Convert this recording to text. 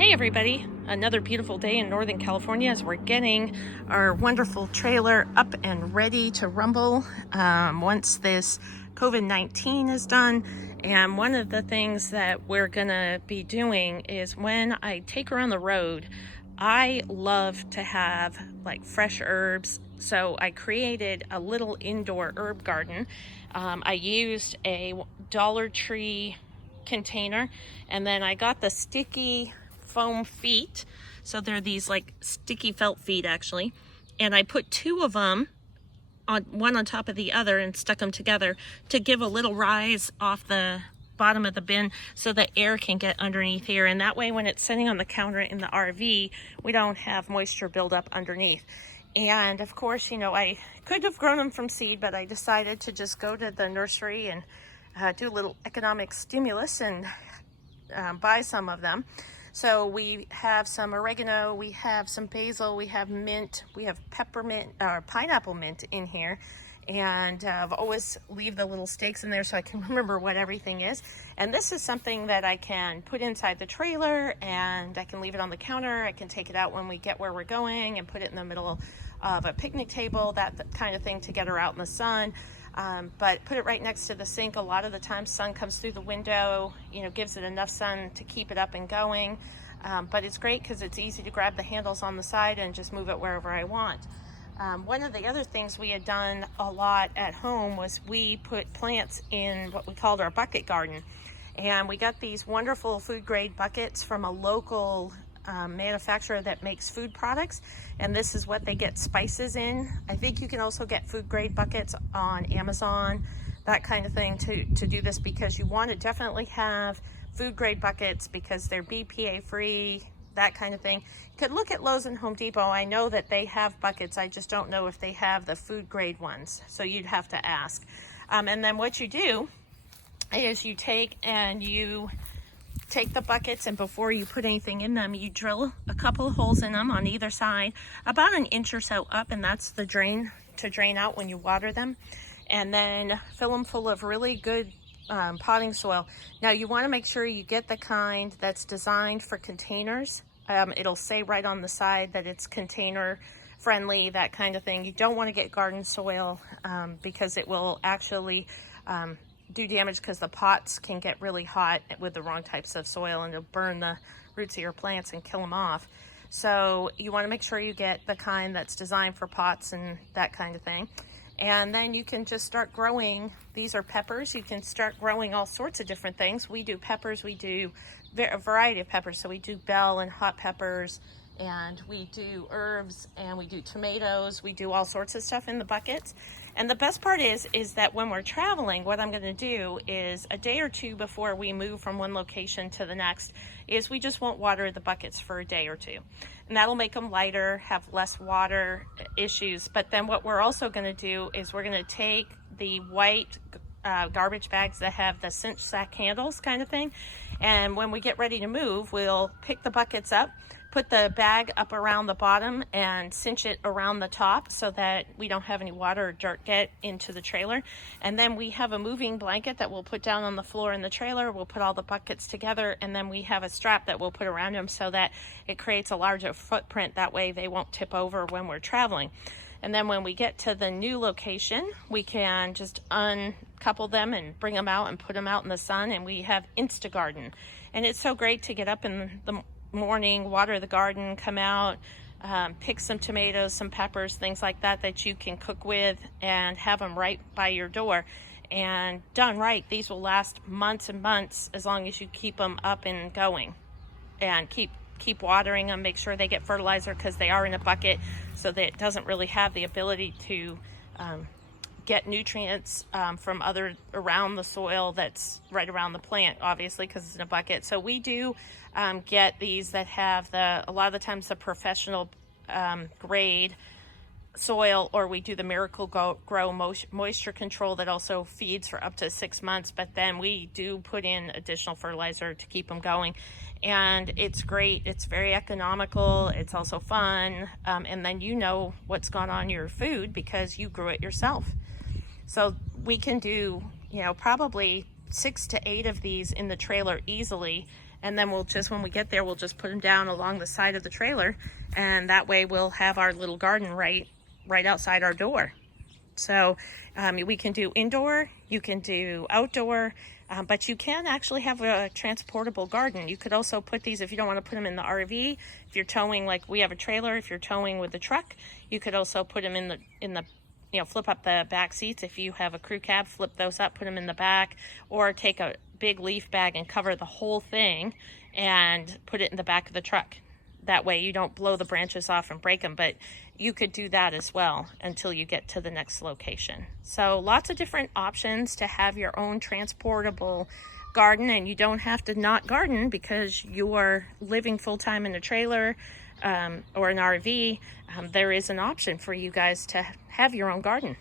Hey everybody, another beautiful day in Northern California as we're getting our wonderful trailer up and ready to rumble once this COVID-19 is done. And one of the things that we're gonna be doing is when I take her on the road, I love to have like fresh herbs. So I created a little indoor herb garden. I used a Dollar Tree container, and then I got the sticky foam feet. So they're these like sticky felt feet actually. And I put two of them on one on top of the other and stuck them together to give a little rise off the bottom of the bin so that air can get underneath here. And that way when it's sitting on the counter in the RV, we don't have moisture buildup underneath. And of course, you know, I could have grown them from seed, but I decided to just go to the nursery and do a little economic stimulus and buy some of them. So we have some oregano, we have some basil, we have mint, we have peppermint or pineapple mint in here. And I've always leave the little stakes in there so I can remember what everything is. And this is something that I can put inside the trailer, and I can leave it on the counter. I can take it out when we get where we're going and put it in the middle of a picnic table, that kind of thing, to get her out in the sun. But put it right next to the sink. A lot of the time sun comes through the window, you know, gives it enough sun to keep it up and going. But it's great because it's easy to grab the handles on the side and just move it wherever I want. One of the other things we had done a lot at home was we put plants in what we called our bucket garden. And we got these wonderful food grade buckets from a local manufacturer that makes food products, and this is what they get spices in. I think you can also get food grade buckets on Amazon, that kind of thing, to do this, because you want to definitely have food grade buckets because they're BPA free, that kind of thing. You could look at Lowe's and Home Depot. I know that they have buckets, I just don't know if they have the food grade ones, so you'd have to ask. And then what you do is you take the buckets, and before you put anything in them, you drill a couple of holes in them on either side, about an inch or so up, and that's the drain to drain out when you water them. And then fill them full of really good potting soil. Now you want to make sure you get the kind that's designed for containers. It'll say right on the side that it's container friendly, that kind of thing. You don't want to get garden soil because it will actually do damage, because the pots can get really hot with the wrong types of soil and it'll burn the roots of your plants and kill them off. So you want to make sure you get the kind that's designed for pots and that kind of thing. And then you can just start growing. These are peppers. You can start growing all sorts of different things. We do peppers, we do a variety of peppers. So we do bell and hot peppers, and we do herbs, and we do tomatoes. We do all sorts of stuff in the buckets. And the best part is that when we're traveling, what I'm going to do is a day or two before we move from one location to the next is we just won't water the buckets for a day or two. And that'll make them lighter, have less water issues. But then what we're also going to do is we're going to take the white garbage bags that have the cinch sack handles kind of thing. And when we get ready to move, we'll pick the buckets up, put the bag up around the bottom and cinch it around the top so that we don't have any water or dirt get into the trailer. And then we have a moving blanket that we'll put down on the floor in the trailer. We'll put all the buckets together, and then we have a strap that we'll put around them so that it creates a larger footprint. That way they won't tip over when we're traveling. And then when we get to the new location, we can just uncouple them and bring them out and put them out in the sun. And we have InstaGarden. And it's so great to get up in the morning, water the garden, come out, pick some tomatoes, some peppers, things like that that you can cook with, and have them right by your door. And done right, these will last months and months as long as you keep them up and going, and keep watering them. Make sure they get fertilizer, because they are in a bucket, so that it doesn't really have the ability to get nutrients from other around the soil that's right around the plant, obviously, because it's in a bucket. So we do get these that have a lot of the times the professional grade soil, or we do the Miracle-Gro moisture control that also feeds for up to 6 months. But then we do put in additional fertilizer to keep them going, and it's great. It's very economical. It's also fun, and then you know what's gone on your food because you grew it yourself. So we can do, you know, probably 6 to 8 of these in the trailer easily, and then we'll just, when we get there, we'll just put them down along the side of the trailer, and that way we'll have our little garden right outside our door. So we can do indoor, you can do outdoor, but you can actually have a transportable garden. You could also put these, if you don't want to put them in the RV, if you're towing, like we have a trailer, if you're towing with the truck, you could also put them in the flip up the back seats. If you have a crew cab, flip those up, put them in the back, or take a big leaf bag and cover the whole thing and put it in the back of the truck. That way you don't blow the branches off and break them, but you could do that as well until you get to the next location. So lots of different options to have your own transportable garden, and you don't have to not garden because you are living full-time in a trailer or an RV. There is an option for you guys to have your own garden.